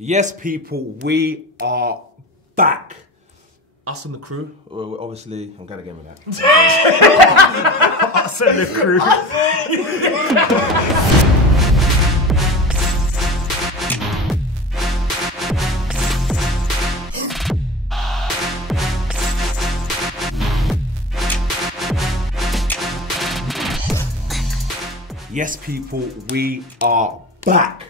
Yes, people, we are back. Us and the crew, obviously, I'm going to get with that. Us and the crew. Yes, people, we are back.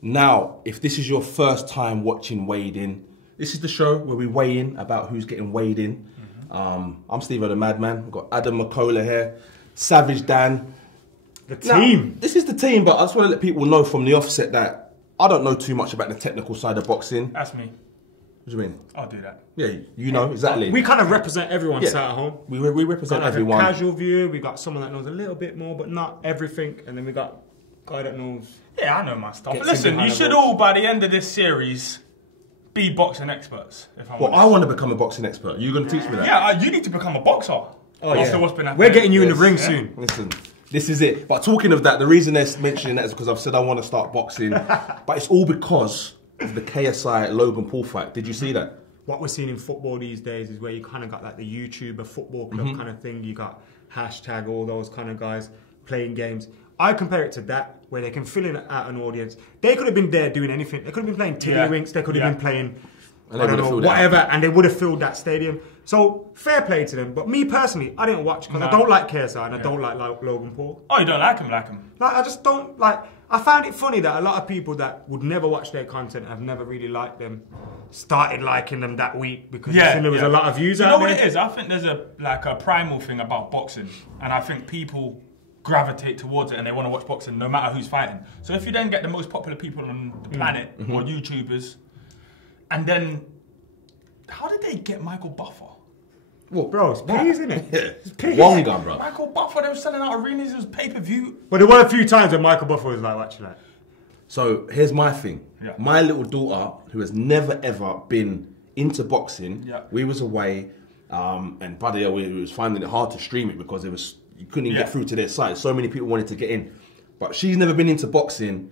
Now, if this is your first time watching Weighed In, this is the show where we weigh in about who's getting weighed in. I'm Steve the Madman. We've got Adam McCullough here, Savage Dan. The team. Now, this is the team, but I just want to let people know from the offset that I don't know too much about the technical side of boxing. That's me. What do you mean? I'll do that. Yeah, you know, exactly. We kind of represent everyone sat at home. We represent Got like everyone. a casual view. We got someone that knows a little bit more, but not everything. And then we got a guy that knows. Yeah, I know my stuff. But Gets in listen, behind you the should ropes. all, by the end of this series, be boxing experts. If I'm Well, honest. I want to become a boxing expert. You're going to teach me that? Yeah, you need to become a boxer. Oh, yeah. After what's been happening. We're getting you in the Yes. ring Yeah. soon. Listen, this is it. But talking of that, the reason they're mentioning that is because I've said I want to start boxing. But it's all because of the KSI Logan Paul fight. Did you see that? What we're seeing in football these days is where you kind of got like the YouTuber football club kind of thing. You got hashtag all those kind of guys playing games. I compare it to that, where they can fill in out an audience. They could have been there doing anything. They could have been playing tiddlywinks. They could have been playing, And I they don't would have know, filled it whatever, and they would have filled that stadium. So fair play to them. But me personally, I didn't watch because I don't like KSI and I don't like Logan Paul. Oh, you don't like him? Like, I just don't like. I found it funny that a lot of people that would never watch their content, have never really liked them, started liking them that week because there was a lot of views You out know there. what it is? I think there's a primal thing about boxing, and I think people gravitate towards it and they want to watch boxing no matter who's fighting. So if you then get the most popular people on the planet or YouTubers, and then how did they get Michael Buffer? Well, Bro, it's peas, isn't it? Yeah. It's peas. Wonga, bro. Michael Buffer, they were selling out arenas, it was pay-per-view. But there were a few times when Michael Buffer was like, watching that. So here's my thing. Yeah. My little daughter, who has never ever been into boxing, we was away, and bloody hell, we was finding it hard to stream it because you couldn't even get through to their site. So many people wanted to get in, but she's never been into boxing.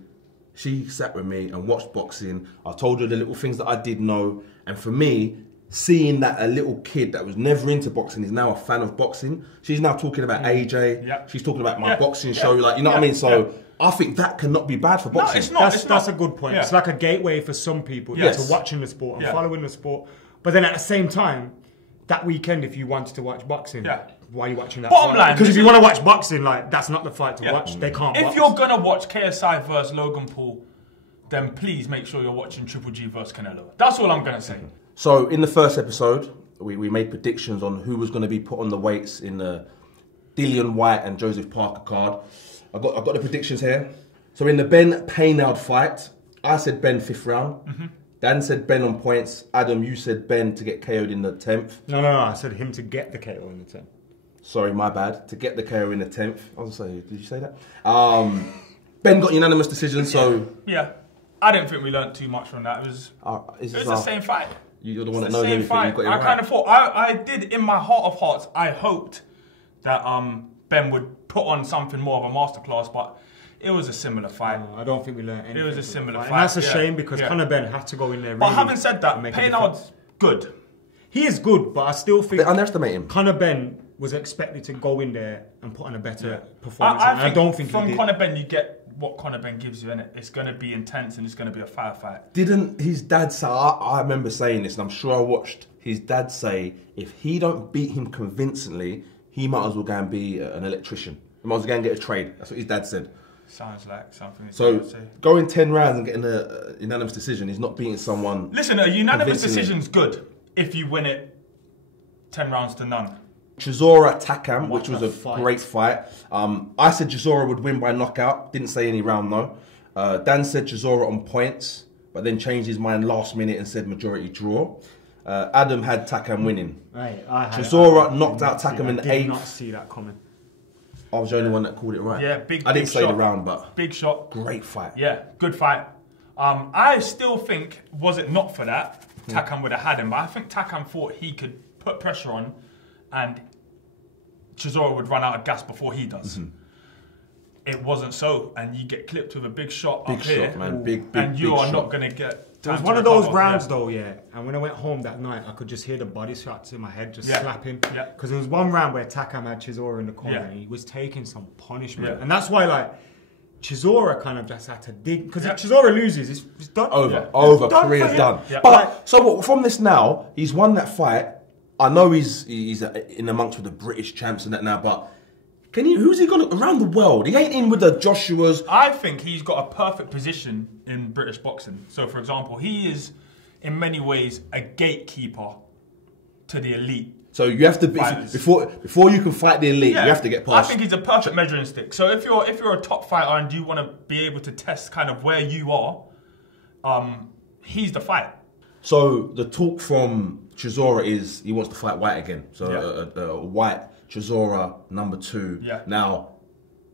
She sat with me and watched boxing. I told her the little things that I did know, and for me, seeing that a little kid that was never into boxing is now a fan of boxing. She's now talking about AJ. Yeah. She's talking about my boxing show. Like, you know what I mean? So I think that cannot be bad for boxing. No, it's not. That's a good point. Yeah. It's like a gateway for some people to watching the sport and following the sport. But then at the same time, that weekend, if you wanted to watch boxing, why are you watching that Bottom fight? line, because if this you is- want to watch boxing, like that's not the fight to watch. They can't If box. you're gonna watch KSI versus Logan Paul, then please make sure you're watching Triple G versus Canelo. That's all I'm gonna say. So in the first episode, we made predictions on who was going to be put on the weights in the Dillian White and Joseph Parker card. I've got the predictions here. So in the Ben Paynoud fight, I said Ben 5th round. Dan said Ben on points. Adam, you said Ben to get KO'd in the 10th. No, I said him to get the KO in the 10th. Sorry, my bad. To get the KO in the 10th. I was going to say, did you say that? Ben got unanimous decision, so... Yeah, I didn't think we learned too much from that. It was the same fight. You're the one that It's knows the same everything. fight. You got it I right. kind of thought, I did in my heart of hearts, I hoped that Ben would put on something more of a masterclass, but it was a similar fight. I don't think we learned anything. It was a from similar the fight. And that's a yeah. shame because Conor Ben had to go in there. But really having said that, and make a Paynoud's difference. good. He is good, but I still think They underestimate him. Conor Ben was expected to go in there and put on a better performance. I I don't think from he did. Conor Ben you get what Conor Ben gives you in it. It's going to be intense and it's going to be a firefight. Didn't his dad say, I remember saying this, and I'm sure I watched his dad say, if he don't beat him convincingly, he might as well go and be an electrician. He might as well go and get a trade. That's what his dad said. Sounds like something. So to say. going 10 rounds and getting a unanimous decision is not beating someone. Listen, a unanimous convincingly. decision's good if you win it 10 rounds to none. Chisora Takam, which was a a fight. great fight. I said Chisora would win by knockout. Didn't say any round though. Dan said Chisora on points, but then changed his mind last minute and said majority draw. Adam had Takam winning. Chisora knocked out Takam in the 8th. I did not see that coming. I was the only one that called it right. Yeah, I didn't say shot. the round, but Big shot. great fight. Yeah, good fight. I still think, was it not for that, Takam would have had him. But I think Takam thought he could put pressure on and Chisora would run out of gas before he does. It wasn't so, and you get clipped with a big shot Big up shot, here, man. Big and you big are shot. not going to get It was one of those rounds though, yeah. And when I went home that night, I could just hear the body shots in my head just slapping. Yeah. Because there was one round where Takam had Chisora in the corner and he was taking some punishment. Yeah. And that's why, like, Chisora kind of just had to dig. Because if Chisora loses, it's done. Over. Career's done. Yeah. But, so from this now, he's won that fight. I know he's in amongst with the British champs and that now, but who's he got around the world? He ain't in with the Joshuas. I think he's got a perfect position in British boxing. So, for example, he is in many ways a gatekeeper to the elite. So you have to be before you can fight the elite, you have to get past. I think he's a perfect measuring stick. So if you're a top fighter and you want to be able to test kind of where you are, he's the fight. So the talk from Chisora is he wants to fight White again. So White, Chisora, #2. Yeah. Now,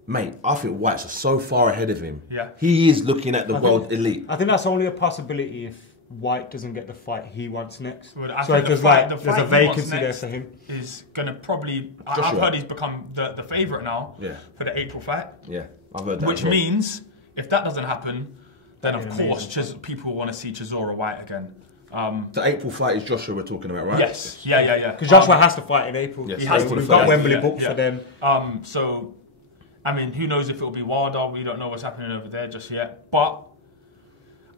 mate, I think White's so far ahead of him. Yeah. He is looking at the world elite. I think that's only a possibility if White doesn't get the fight he wants next. Well, so there's a vacancy there for him. Is going to probably... I've heard he's become the favourite now for the April fight. Yeah, I've heard that. Which means, if that doesn't happen, then of course people want to see Chisora White again. The April fight is Joshua we're talking about, right? Yes. Yeah. Because Joshua has to fight in April. Yes, he has to. We've got Wembley booked for them. So, I mean, who knows if it'll be Wilder? We don't know what's happening over there just yet. But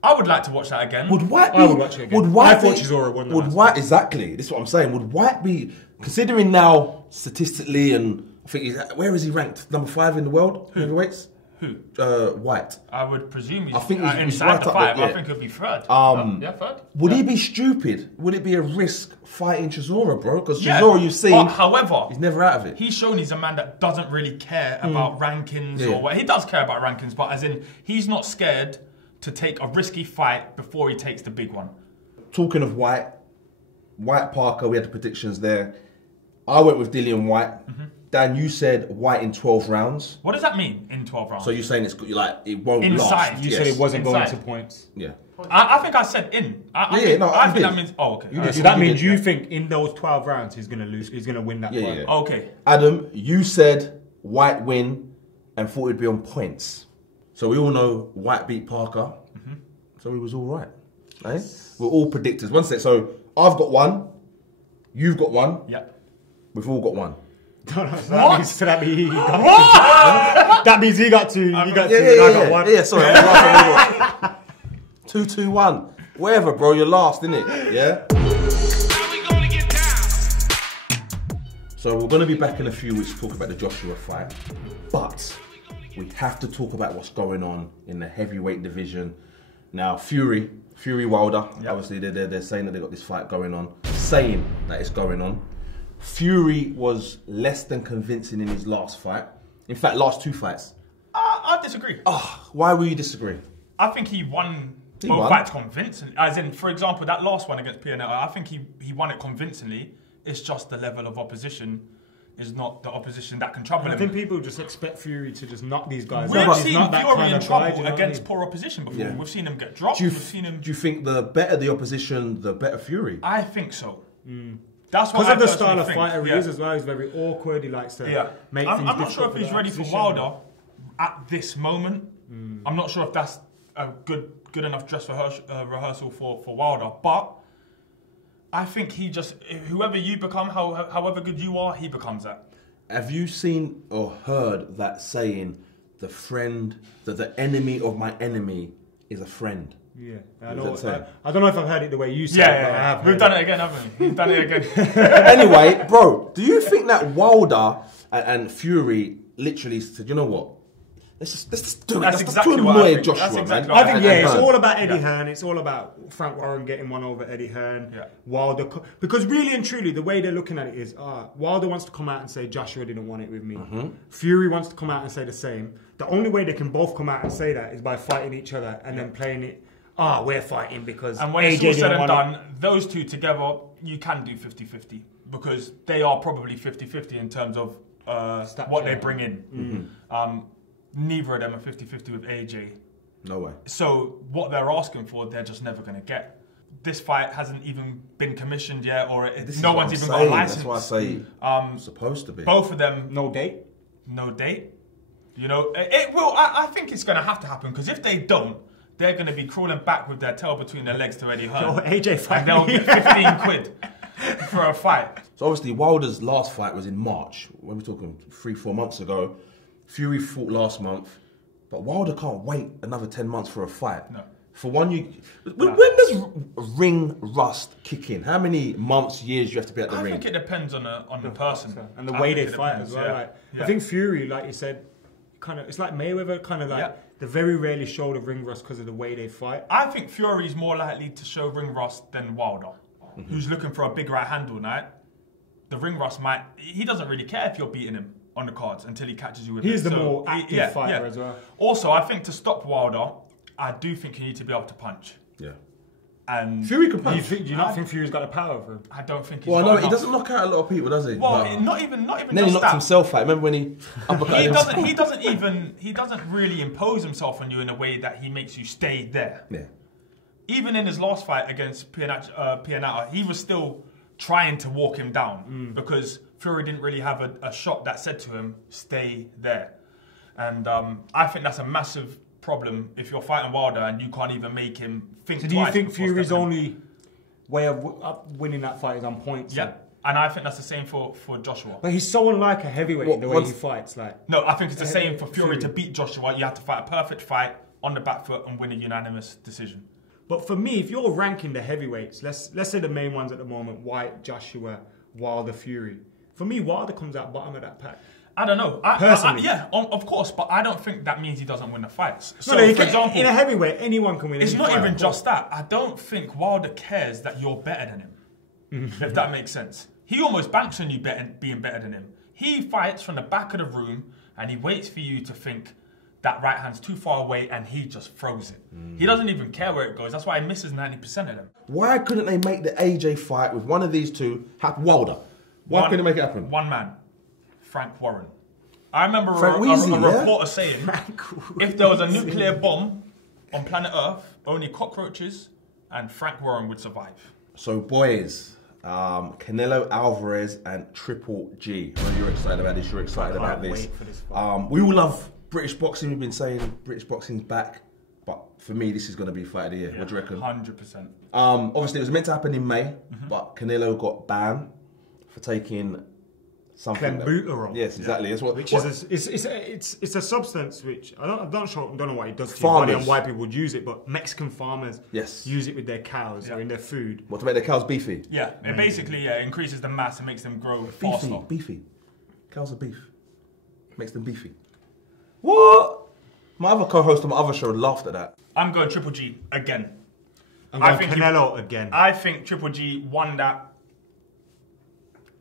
I would like to watch that again. Would White be... I would watch it again. Would White I thought Chisora won the Would White... Exactly. This is what I'm saying. Would White be... Considering now, statistically, and I think where is he ranked? #5 in the world? Heavyweights? Who? White. I would presume he's inside right the fight. I think he'll be third. Third. Would he be stupid? Would it be a risk fighting Chisora, bro? Because Chisora, you've seen, however, he's never out of it. He's shown he's a man that doesn't really care about rankings or what. He does care about rankings, but as in, he's not scared to take a risky fight before he takes the big one. Talking of White Parker, we had the predictions there. I went with Dillian White. Dan, you said White in 12 rounds. What does that mean, in 12 rounds? So you're saying it won't inside. last? You said it wasn't going to points. Yeah. I think I said in. I think that means... Oh, okay. So that means you think in those 12 rounds he's going to lose. He's going to win that fight. Yeah. Okay. Adam, you said White win and thought it'd be on points. So we all know White beat Parker. So he was all right. Eh? We're all predictors. One sec. So I've got one. You've got one. Yep. We've all got one. That means he got two. You got two. And I got one. Yeah, sorry. 2-2-1. Whatever, bro. You're last, innit? Yeah? So we're going to be back in a few weeks to talk about the Joshua fight. But we have to talk about what's going on in the heavyweight division. Now, Fury Wilder, obviously they're saying that they got this fight going on. Saying that it's going on. Fury was less than convincing in his last fight. In fact, last two fights. I disagree. Why will you disagree? I think he won both fights convincingly. As in, for example, that last one against Pianeta, I think he won it convincingly. It's just the level of opposition is not the opposition that can trouble him. I think people just expect Fury to just knock these guys out. We've seen Fury in trouble guy, against poor opposition before. Yeah. We've seen him get dropped. Do you think the better the opposition, the better Fury? I think so. That's because of the style of fighter he is as well. He's very awkward. He likes to make things difficult. I'm not sure if he's ready for Wilder at this moment. I'm not sure if that's a good enough dress rehearsal for Wilder. But I think whoever you become, however good you are, he becomes that. Have you seen or heard that saying, the enemy of my enemy is a friend? Yeah, I don't know if I've heard it the way you said it, but I have. We've done it again, haven't we? We've done it again. Anyway, bro, do you think that Wilder and Fury literally said, you know what? Let's just do it. That's exactly what I think. Joshua, I think it's all about Eddie Hearn. It's all about Frank Warren getting one over Eddie Hearn. Yeah. Wilder, because really and truly, the way they're looking at it is, Wilder wants to come out and say Joshua didn't want it with me. Fury wants to come out and say the same. The only way they can both come out and say that is by fighting each other and then playing it. We're fighting because... And when it's all said and done, those two together, you can do 50-50 because they are probably 50-50 in terms of what they bring in. Neither of them are 50-50 with AJ. No way. So what they're asking for, they're just never going to get. This fight hasn't even been commissioned yet, or no one's even got a license. That's why I say supposed to be. Both of them... No date? No date. You know, it will... I think it's going to have to happen because if they don't, they're going to be crawling back with their tail between their legs to Eddie Hearn. AJ fight. And they'll get 15 quid for a fight. So obviously Wilder's last fight was in March. When we're talking 3-4 months ago. Fury fought last month. But Wilder can't wait another 10 months for a fight. No. For one, when does ring rust kick in? How many months, years do you have to be at the ring? I think it depends on the person. And the way they fight as well. Like, I think Fury, like you said, kind of, it's like Mayweather, kind of like, they very rarely show the ring rust because of the way they fight. I think Fury's more likely to show ring rust than Wilder, who's looking for a big right handle night. The ring rust he doesn't really care if you're beating him on the cards until he catches you with it. He's the more active fighter as well. Also, I think to stop Wilder, I do think you need to be able to punch. Yeah. And Fury can punch. Do you not think Fury's got the power for him? I don't think he's Well, got no, enough. he doesn't knock out a lot of people, does he? Well, No. not even Then just he knocked that. himself out. Remember when he uppercut He doesn't really impose himself on you in a way that he makes you stay there. Yeah. Even in his last fight against Pianata, he was still trying to walk him down because Fury didn't really have a shot that said to him, stay there. And I think that's a massive problem if you're fighting Wilder and you can't even make him think twice. So do you think Fury's only way of winning that fight is on points? Yeah. And I think that's the same for Joshua. But he's so unlike a heavyweight in the way he fights. Like, no, I think it's the same for Fury to beat Joshua. You have to fight a perfect fight on the back foot and win a unanimous decision. But for me, if you're ranking the heavyweights, let's say the main ones at the moment, White, Joshua, Wilder, Fury. For me, Wilder comes out bottom of that pack. I don't know. Personally. Of course, but I don't think that means he doesn't win the fights. So, no, for example, in a heavyweight, anyone can win. It's not even just that. I don't think Wilder cares that you're better than him, if that makes sense. He almost banks on you being better than him. He fights from the back of the room and he waits for you to think that right hand's too far away and he just throws it. He doesn't even care where it goes. That's why he misses 90% of them. Why couldn't they make the AJ fight with one of these two happen? Wilder. Why couldn't they make it happen? One man. Frank Warren. I remember a reporter saying, if there was a nuclear bomb on planet Earth, only cockroaches and Frank Warren would survive. So, boys, Canelo Alvarez and Triple G. I know you're excited about this. You're excited about this. Wait for this fight. We all love British boxing. We've been saying British boxing's back. But for me, this is going to be fight of the year. Yeah, what do you reckon? 100%. Obviously, it was meant to happen in May, but Canelo got banned for taking something. Clenbuterol. Yes, exactly. That's what. It's a substance which I don't know what it does to your body and why people would use it, but Mexican farmers use it with their cows or in their food. What, to make their cows beefy? Yeah, it basically increases the mass and makes them grow faster. Beefy. Cows are beef. Makes them beefy. What? My other co-host on my other show laughed at that. I'm going Triple G again. I think Canelo again. I think Triple G won that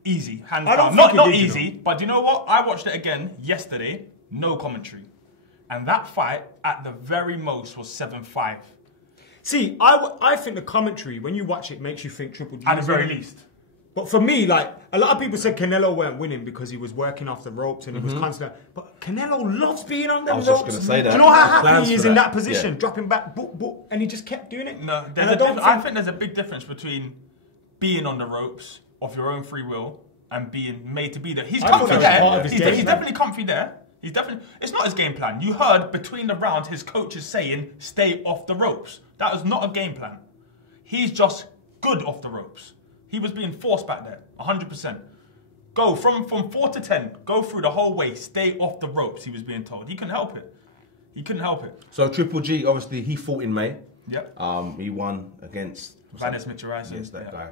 easy, hands down. Not Not easy, but you know what? I watched it again yesterday, no commentary. And that fight, at the very most, was 7-5. See, I think the commentary, when you watch it, makes you think Triple G. At the very least. But for me, like, a lot of people said Canelo weren't winning because he was working off the ropes and he was constant. But Canelo loves being on them ropes. I was just going to say that. Do you know how happy he is in that position? Dropping back, and he just kept doing it? No, I think there's a big difference between being on the ropes of your own free will and being made to be there. He's comfy there. He's definitely comfy there. It's not his game plan. You heard between the rounds his coach is saying, stay off the ropes. That was not a game plan. He's just good off the ropes. He was being forced back there, 100%. Go from 4 to 10, go through the whole way, stay off the ropes, he was being told. He couldn't help it. He couldn't help it. So Triple G, obviously, he fought in May. Yep. He won against... Vanis Mitchell-Ryson. Yes, that guy.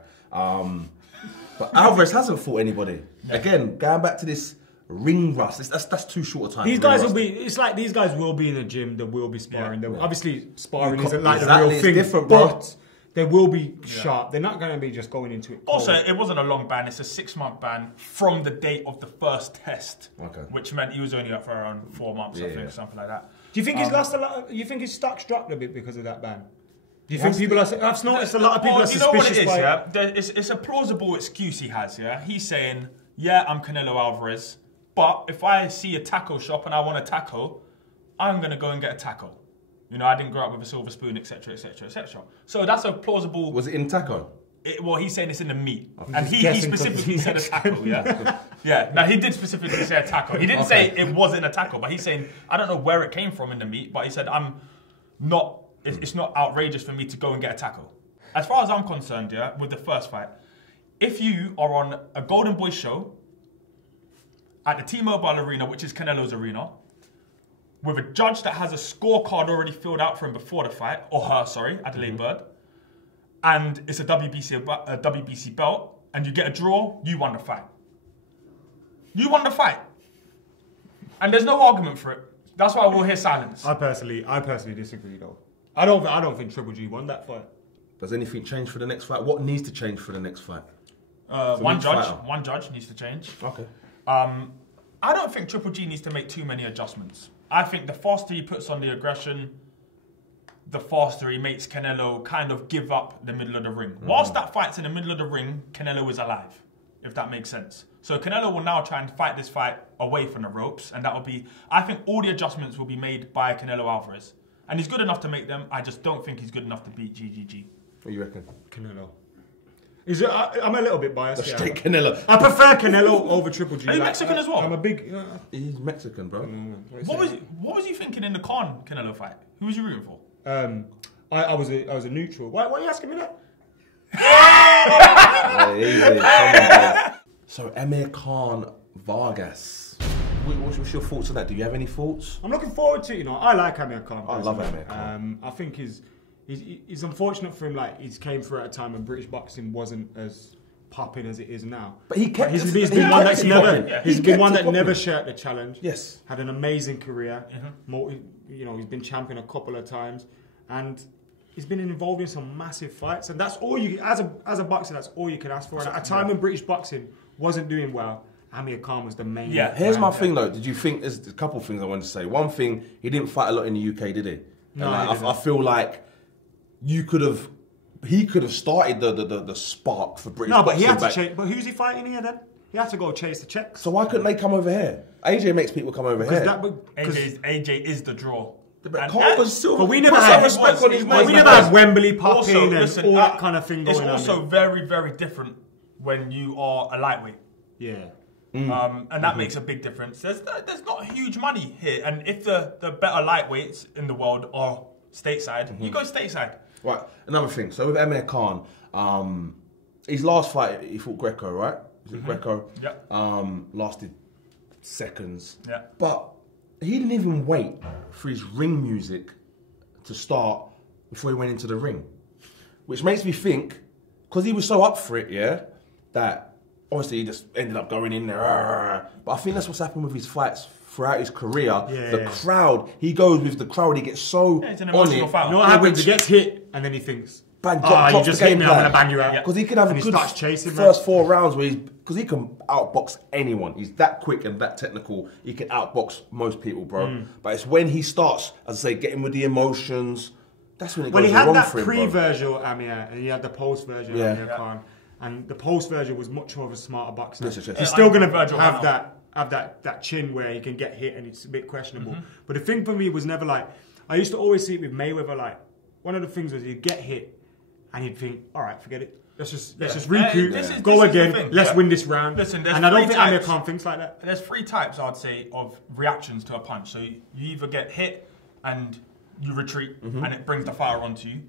But Alvarez hasn't fought anybody. Yeah. Again, going back to this ring rust, that's too short a time. These guys will be, it's like these guys will be in the gym, they will be sparring. Yeah. Obviously, sparring isn't like the real thing, different, but they will be sharp. They're not going to be just going into it cold. Also, it wasn't a long ban. It's a 6-month ban from the date of the first test, which meant he was only up for around 4 months, I think, something like that. Do you think he's lost a lot? You think his stock's dropped a bit because of that ban? Do you think people are? I've noticed a lot of people are suspicious. You know what it is, it's a plausible excuse he has. Yeah, he's saying, "Yeah, I'm Canelo Alvarez, but if I see a taco shop and I want a taco, I'm gonna go and get a taco." You know, I didn't grow up with a silver spoon, etc., etc., etc. So that's a plausible... Was it in taco? Well, he's saying it's in the meat. And he specifically said a taco, yeah. Yeah, now he did specifically say a taco. He didn't say it wasn't a taco, but he's saying, I don't know where it came from in the meat, but he said, I'm not It's not outrageous for me to go and get a tackle. As far as I'm concerned, yeah, with the first fight, if you are on a Golden Boy show at the T-Mobile Arena, which is Canelo's arena, with a judge that has a scorecard already filled out for him before the fight, or her, sorry, Adelaide Bird, and it's a WBC belt, and you get a draw, you won the fight. You won the fight. And there's no argument for it. That's why we'll hear silence. I personally disagree though. I don't think Triple G won that fight. Does anything change for the next fight? What needs to change for the next fight? One judge needs to change. Okay. I don't think Triple G needs to make too many adjustments. I think the faster he puts on the aggression, the faster he makes Canelo kind of give up the middle of the ring. Whilst that fight's in the middle of the ring, Canelo is alive, if that makes sense. So Canelo will now try and fight this fight away from the ropes, and that will be, I think all the adjustments will be made by Canelo Alvarez. And he's good enough to make them, I just don't think he's good enough to beat GGG. What do you reckon? Canelo. I'm a little bit biased. Straight Canelo. I prefer Canelo over Triple G. Are you Mexican as well? I'm a big... He's Mexican, bro. What was you thinking in the Khan Canelo fight? Who was you rooting for? I was a neutral. Why are you asking me that? So Amir Khan Vargas. What's your thoughts on that? Do you have any thoughts? I'm looking forward to it. I like Amir Khan. I love Amir Khan. I think it's unfortunate for him. Like, he's came through at a time when British boxing wasn't as popping as it is now. But he's been one that's never shirked the challenge. Yes, had an amazing career. He's been champion a couple of times, and he's been involved in some massive fights. And that's all you, as a boxer, that's all you can ask for. And at a time when British boxing wasn't doing well, Amir Khan was the main. Yeah. Here's my thing though. Did you think there's a couple of things I wanted to say? One thing, he didn't fight a lot in the UK, did he? No, I feel like he could have started the spark for British boxing. No, but he had to chase. But who's he fighting here then? He had to go chase the checks. So why couldn't they come over here? AJ makes people come over here. AJ is the draw. But we never had Wembley popping and all that kind of thing going on. It's also very, very different when you are a lightweight. Yeah. And that makes a big difference. There's not huge money here, and if the better lightweights in the world are stateside, you go stateside. Right. Another thing. So with Amir Khan, his last fight he fought Greco, right? Was it Greco? Yeah. Lasted seconds. Yeah. But he didn't even wait for his ring music to start before he went into the ring, which makes me think, because he was so up for it, yeah, that obviously he just ended up going in there. But I think that's what's happened with his fights throughout his career. The crowd, he goes with the crowd, he gets so it's an emotional fight. You know what happens? He gets hit and then he thinks, bang, you just hit me, I'm going to bang you out. Because he could have a good first 4 rounds where because he can outbox anyone. He's that quick and that technical. He can outbox most people, bro. But it's when he starts, as I say, getting with the emotions, that's when it goes wrong for him. Well, he had that pre-version of Amir, and he had the post-version of Amir Khan. And the post-version was much more of a smarter boxer. Yes. He's still going to have that chin where he can get hit and it's a bit questionable. But the thing for me was never like, I used to always see it with Mayweather, like, one of the things was he'd get hit and he'd think, all right, forget it. Let's just recoup, go again, let's win this round. Listen, and I don't think Amir Khan thinks like that. There's 3 types, I'd say, of reactions to a punch. So you either get hit and you retreat and it brings the fire onto you.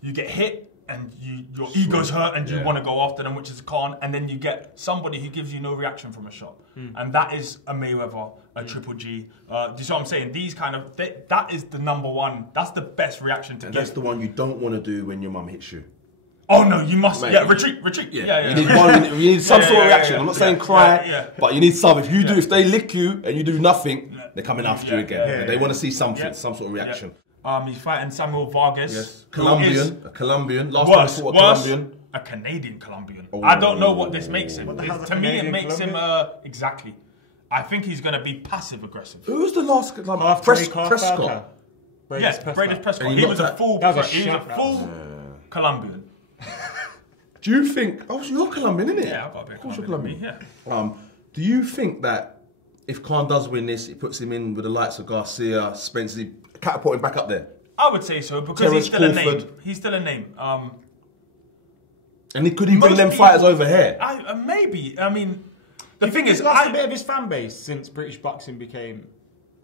You get hit and your ego's hurt and you want to go after them, which is Khan. And then you get somebody who gives you no reaction from a shot. And that is a Mayweather, a Triple G. Do you see what I'm saying? These kind of, that is the number one. That's the best reaction to get. That's the one you don't want to do when your mum hits you. Oh no, you must. Mate, retreat. Yeah. You need some sort of reaction. I'm not saying cry, but you need some. If they lick you and you do nothing, they're coming after you again. They want to see something, some sort of reaction. He's fighting Samuel Vargas. Yes. A Colombian. Last time he fought a Colombian. A Canadian Colombian. I don't know what this makes him. To me, it makes him exactly. I think he's going to be passive aggressive. Who's the last Colombian? Prescott. Yes, Braden Prescott. He was a full Colombian. Do you think? Oh, you're Colombian, isn't it? Yeah, I've got a bit of course, you're Colombian. Yeah. Do you think that if Khan does win this, it puts him in with the likes of Garcia, Spencer, catapult him back up there? I would say so because he's still a name. He's still a name. And could he bring them fighters over here? Maybe. I mean, the thing is, he's lost a bit of his fan base since British boxing became.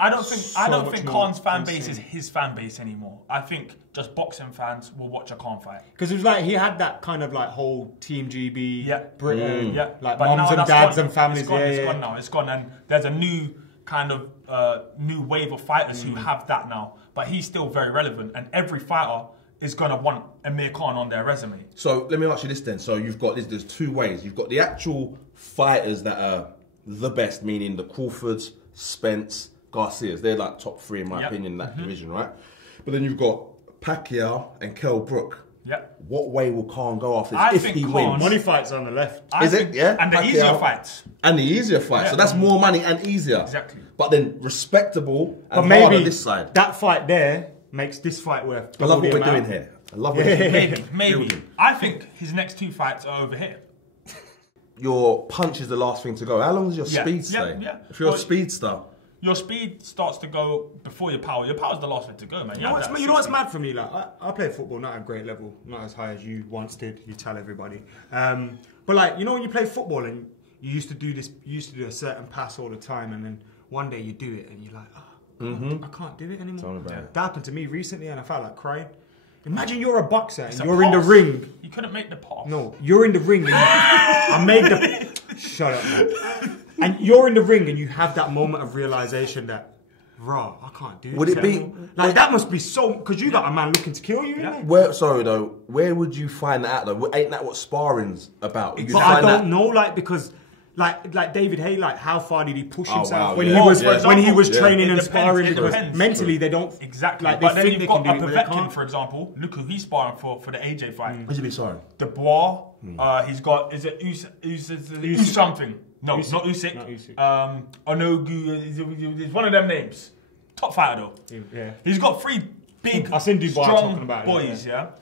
I don't think Khan's fan base is his fan base anymore. I think just boxing fans will watch a Khan fight. Because it was like he had that kind of like whole Team GB, Britain, like but moms and dads and families. It's gone now. It's gone, and there's a new kind of new wave of fighters who have that now. But he's still very relevant, and every fighter is gonna want Amir Khan on their resume. So let me ask you this then. So you've got there's two ways. You've got the actual fighters that are the best, meaning the Crawfords, Spence, Garcias. They're like top three in my opinion in that division, right? But then you've got Pacquiao and Kell Brook. Yep. What way will Khan go after this if he wins? Money fights on the left. Is it? Yeah. And the Pacquiao, easier fights. And the easier fights. So that's more money and easier. Exactly. But then respectable and maybe hard on this side. That fight there makes this fight worth. I love what we're doing here. I love what we're doing. Maybe. I think his next two fights are over here. Your punch is the last thing to go. How long does your speed stay? If you're a speedster. Your speed starts to go before your power. Your power's the last thing to go, man. You know what's mad for me? Like I play football, not at a great level, not as high as you once did. You tell everybody. But like, you know, when you play football and you used to do this, you used to do a certain pass all the time, and then one day you do it and you're like, I can't do it anymore. Tell me about it. That happened to me recently, and I felt like crying. Imagine you're a boxer and you're in the ring. You couldn't make the pass. No, you're in the ring. And I made the. Shut up, man. And you're in the ring and you have that moment of realization that, raw, I can't do it. Would it be like that? Must be so because you got a man looking to kill you. Where would you find that out though? Ain't that what sparring's about? But I don't know, like because. Like David Hay, like how far did he push himself when he was training and sparring? Because mentally they don't exactly. Like, but then you've got a Povetkin, for example. Look who he's sparring for the AJ fight. Who's he been sparring? Dubois. He's got Us something. No, Usyk. Not Usyk. Onogu. It's one of them names. Top fighter though. Yeah. He's got three big, strong boys. Yeah.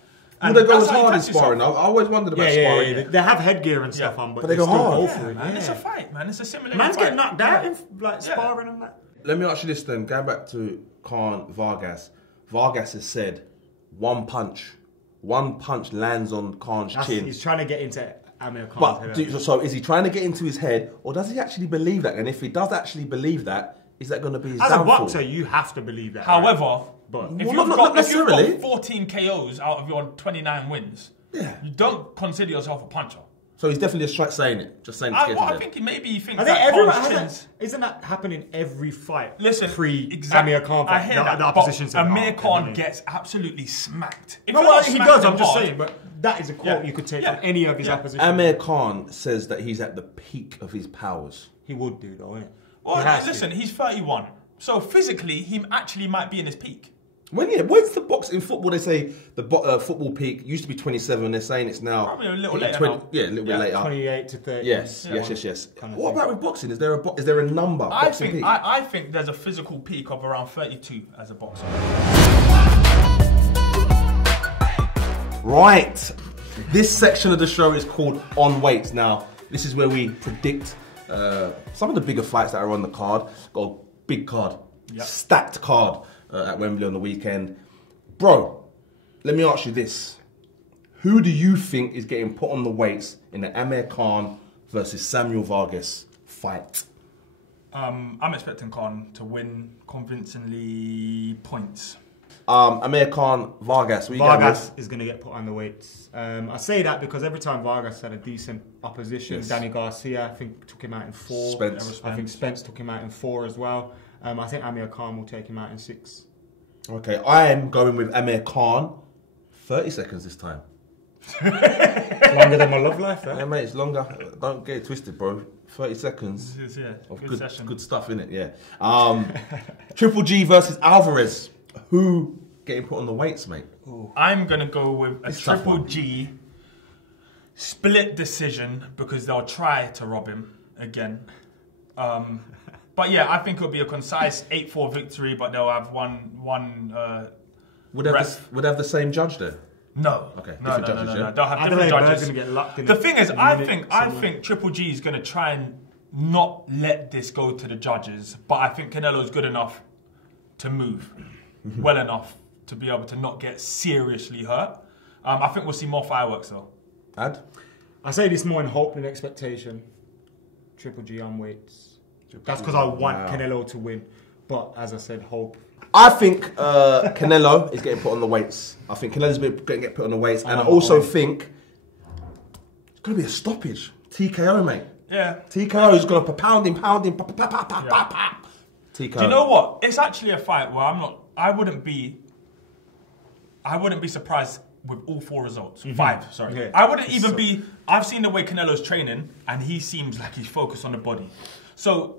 And they go as hard in sparring. I always wondered about sparring. Yeah. They have headgear and stuff on, but they go hard. Man, it's a fight, man. It's a simulated Man's fight. getting knocked out in sparring and that. Let me ask you this then. Going back to Khan Vargas. Vargas has said one punch lands on Khan's chin. He's trying to get into Amir Khan's head. So is he trying to get into his head, or does he actually believe that? And if he does actually believe that, is that going to be his downfall? As a boxer, you have to believe that. However, but if you've got 14 KOs out of your 29 wins, you don't consider yourself a puncher. So he's definitely just saying it. Just saying it to get I think maybe he thinks that isn't that happening every fight? Listen, Amir Khan fight. I hear that, but Amir Khan gets absolutely smacked. No, he does. I'm just saying, but that is a quote you could take from any of his opposition. Amir Khan says that he's at the peak of his powers. He would do, though, innit? Well, listen, he's 31, so physically he actually might be in his peak. When's the boxing football? They say the football peak used to be 27. They're saying it's now probably a little later. Now. Yeah, a little bit later. 28 to 30. Yes. What about with boxing? Is there a number? I think there's a physical peak of around 32 as a boxer. Right. This section of the show is called On Weights. Now, this is where we predict some of the bigger fights that are on the card. Got a big card, stacked card. At Wembley on the weekend. Bro, let me ask you this. Who do you think is getting put on the weights in the Amir Khan versus Samuel Vargas fight? I'm expecting Khan to win convincingly points. Amir Khan, Vargas. Vargas is going to get put on the weights. I say that because every time Vargas had a decent opposition, Danny Garcia, I think, took him out in 4. I think Spence took him out in 4 as well. I think Amir Khan will take him out in 6. Okay, I am going with Amir Khan. 30 seconds this time. Longer than my love life, eh? Yeah, mate, it's longer. Don't get it twisted, bro. 30 seconds of good stuff, innit? Yeah. Triple G versus Alvarez. Who getting put on the weights, mate? Ooh. I'm going to go with a Triple G split decision because they'll try to rob him again. But yeah, I think it'll be a concise 8-4 victory, but they'll have one Would they have the same judge there? No. Okay. No. They'll have different judges. Get locked in the thing is, I think Triple G is going to try and not let this go to the judges, but I think Canelo's good enough to move well enough to be able to not get seriously hurt. I think we'll see more fireworks though. I say this more in hope than expectation. Triple G on weights. That's because I want Canelo to win. But as I said, hope. I think Canelo is getting put on the weights. I think Canelo's going to get put on the weights. And I also think it's going to be a stoppage. TKO, mate. Yeah. TKO is going to pound him. TKO. Do you know what? It's actually a fight where I wouldn't be surprised with all 4 results. 5, sorry. Yeah. I wouldn't even be... I've seen the way Canelo's training, and he seems like he's focused on the body. So,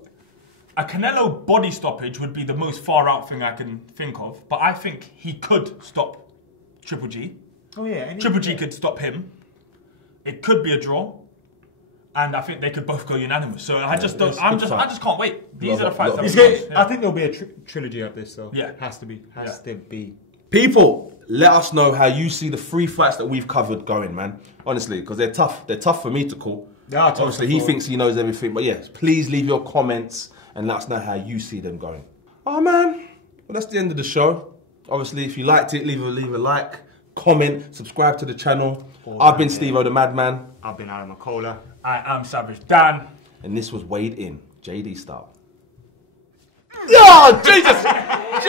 a Canelo body stoppage would be the most far-out thing I can think of, but I think he could stop Triple G. Oh, yeah. Triple G could stop him. It could be a draw. And I think they could both go unanimous. So I just don't... I just can't wait. These are the fights that I think there'll be a trilogy of this, though. Yeah. Has to be. Has to be. People, let us know how you see the 3 fights that we've covered going, man. Honestly, because they're tough. They're tough for me to call. Yeah, obviously, he thinks he knows everything. But yes, please leave your comments and let us know how you see them going. Oh, man. Well, that's the end of the show. Obviously, if you liked it, leave a like, comment, subscribe to the channel. I've been Steve-O the Madman. I've been Adam McCullough. I am Savage Dan. And this was Weighed In, JD style. Yeah, Jesus!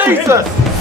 Jesus!